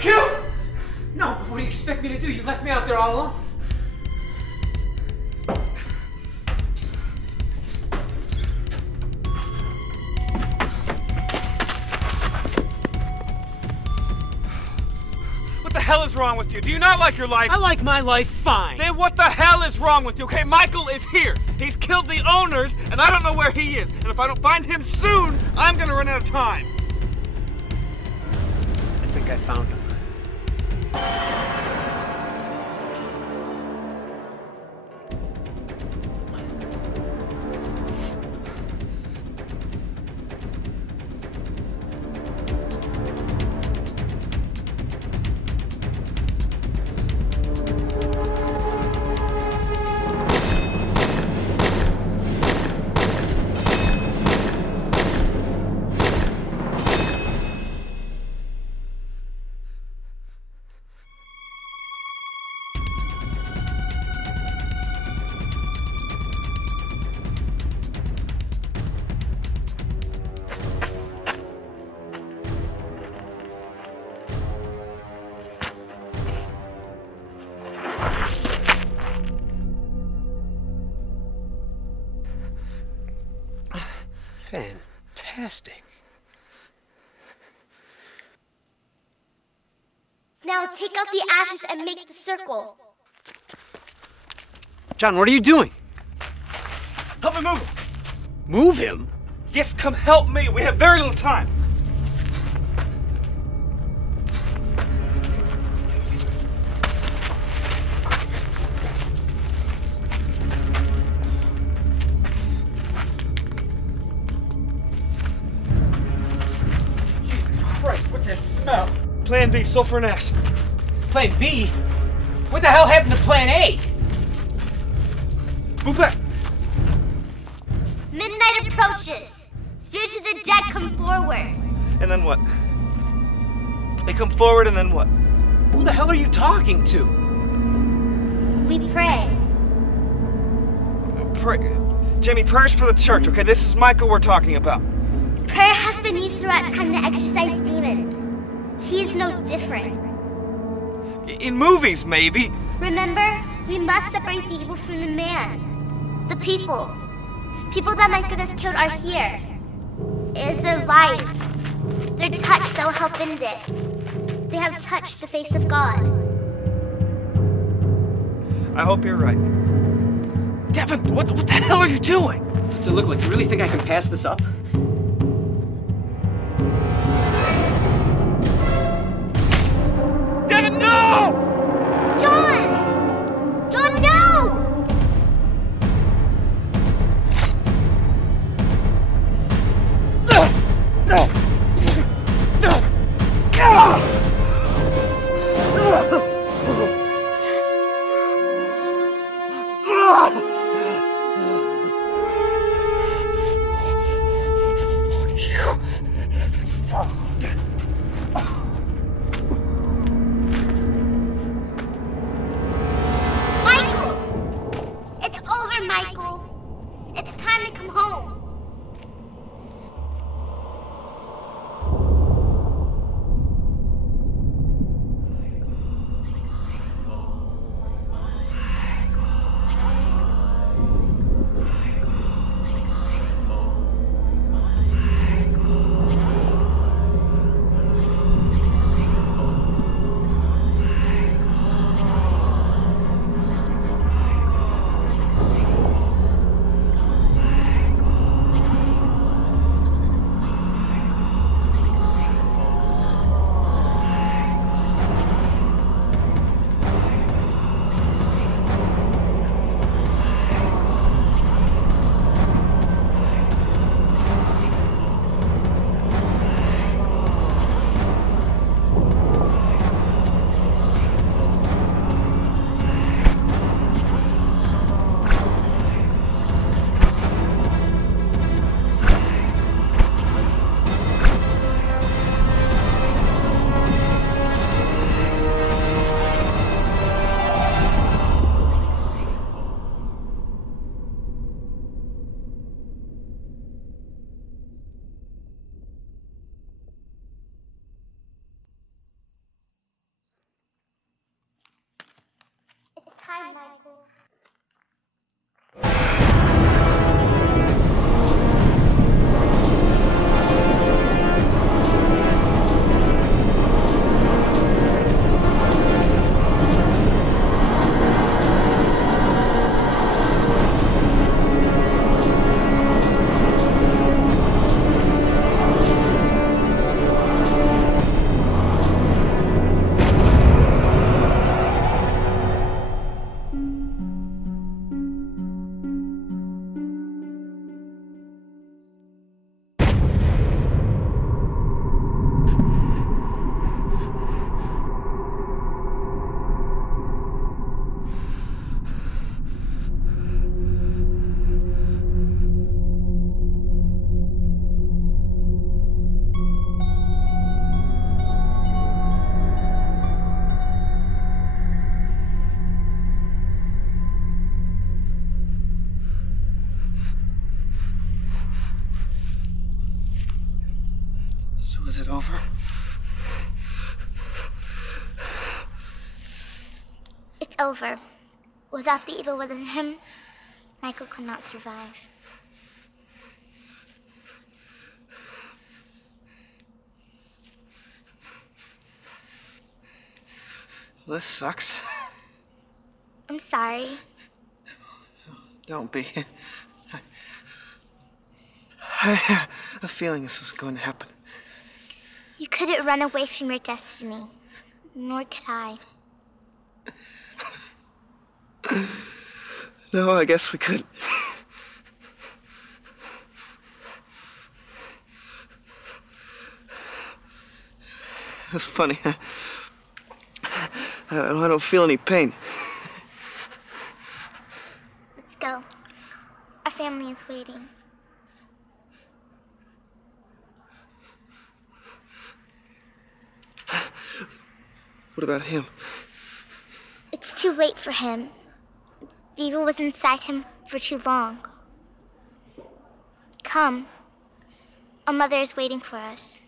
killed? No, but what do you expect me to do? You left me out there all alone. What the hell is wrong with you? Do you not like your life? I like my life fine. Then what the hell is wrong with you? Okay, Michael is here. He's killed the owners, and I don't know where he is. And if I don't find him soon, I'm gonna run out of time. I think I found him. Fantastic. Now take out the ashes and make the circle. John, what are you doing? Help me move him. Move him? Yes, come help me. We have very little time. What's that smell? Plan B, sulfur and ash. Plan B? What the hell happened to Plan A? Move back. Midnight approaches. Spirits of the dead come forward. And then what? They come forward and then what? Who the hell are you talking to? We pray. Pray. Jamie, prayers for the church, okay? This is Michael we're talking about. Prayer has been used throughout time to exorcise demons. He is no different. In movies, maybe. Remember, we must separate the evil from the man. The people. People that Michael has killed are here. It is their life, their touch that will help end it. They have touched the face of God. I hope you're right. Devin, what the hell are you doing? What's it look like? You really think I can pass this up? Devin, no! John! John, no! over. Without the evil within him, Michael could not survive. Well, this sucks. I'm sorry. Don't be. I had a feeling this was going to happen. You couldn't run away from your destiny, nor could I. No, I guess we could. That's funny. I don't feel any pain. Let's go. Our family is waiting. What about him? It's too late for him. The evil was inside him for too long. Come. Our mother is waiting for us.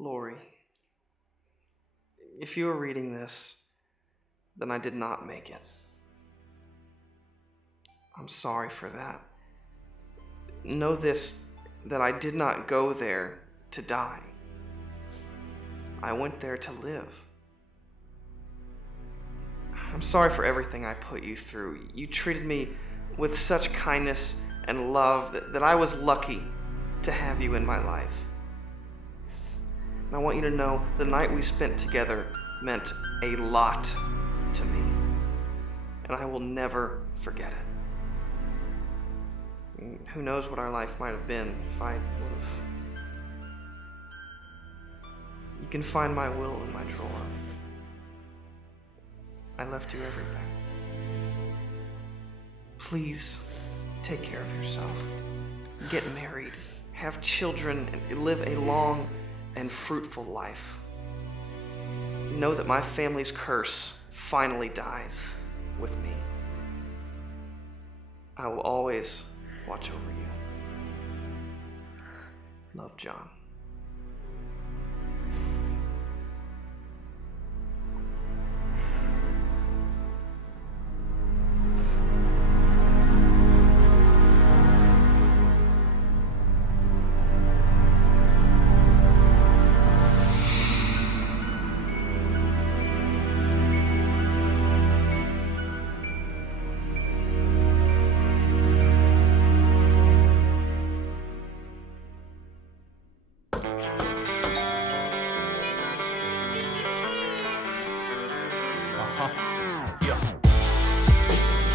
Lori, if you are reading this, then I did not make it. I'm sorry for that. Know this, that I did not go there to die. I went there to live. I'm sorry for everything I put you through. You treated me with such kindness and love that I was lucky to have you in my life. And I want you to know the night we spent together meant a lot to me. And I will never forget it. And who knows what our life might have been if I would have. You can find my will in my drawer. I left you everything. Please take care of yourself. Get married, have children, and live a long and fruitful life. Know that my family's curse finally dies with me. I will always watch over you. Love, John.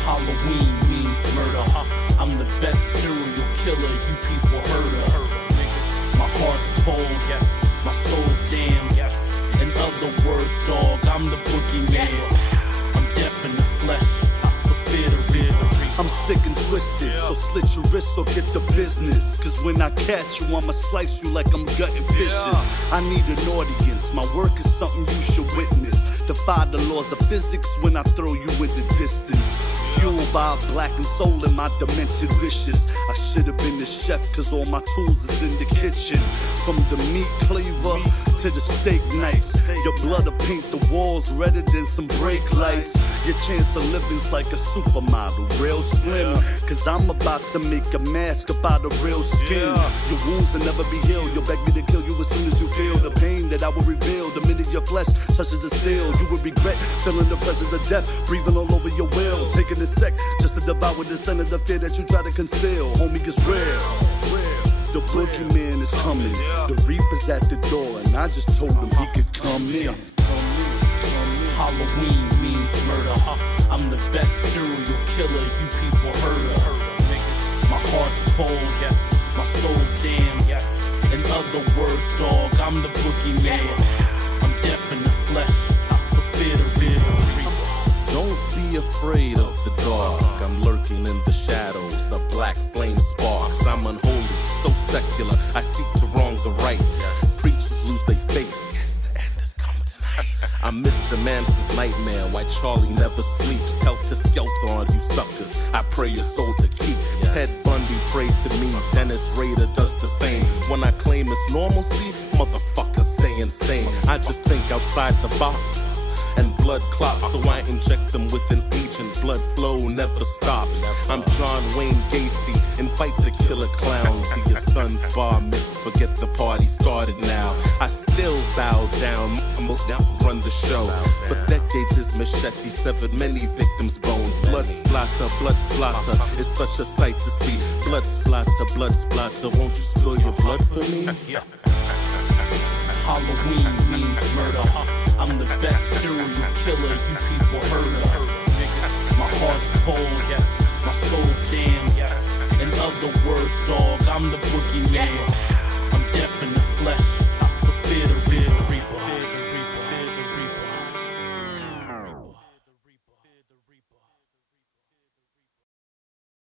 Halloween means murder. I'm the best serial killer you people heard of. My heart's cold, my soul's damned. In other words, dog, I'm the boogeyman. I'm deaf in the flesh, so fear the real. I'm sick and twisted, so slit your wrist or get the business. Cause when I catch you, I'ma slice you like I'm gutting fishes. I need an audience, my work is something you should witness. Defy the laws of physics when I throw you in the distance. Fueled by a blackened soul and my demented wishes. I should have been the chef cause all my tools is in the kitchen. From the meat cleaver to the steak knife. Your blood'll paint the walls redder than some brake lights. Your chance of living's like a supermodel, real slim. Cause I'm about to make a mask about a real skin. Your wounds will never be healed. You'll beg me to kill you as soon as you feel the pain that I will reveal. The minute your flesh touches the steel, you will regret feeling the presence of death, breathing all over your will. Taking a sec just to devour the sin of the fear that you try to conceal. Homie, it's real. The boogeyman is coming. The reaper's at the door, and I just told him he could come in. Halloween means murder. I'm the best serial killer you people heard of. My heart's cold, my soul's damned. In other words, dog, I'm the boogeyman. I'm deaf in the flesh, so fear the real. Don't be afraid of the dark. I'm lurking in the shadows. A black flame sparks. I'm unholy, so secular. I seek to wrong the right. Preachers lose their faith. Yes, the end has come tonight. I'm Mr. Manson's nightmare. Why Charlie never sleeps. Helter skelter on you suckers. I pray your soul to keep. Ted Bundy prayed to me. Dennis Rader does the same. When I claim it's normalcy, motherfuckers say insane. I just think outside the box. And blood clots, so I inject them with an agent. Blood flow never stops. I'm John Wayne Gacy. Invite the killer clown to your son's bar mitzvah. Forget the party started now. I still bow down, now run the show. For decades his machete severed many victims' bones. Blood splatter, it's such a sight to see. Blood splatter, won't you spill your blood for me? Halloween means murder. I'm the best serial killer you people heard of. My heart's cold, my soul's damned. In other words, dog, I'm the boogeyman. I'm deaf in the flesh.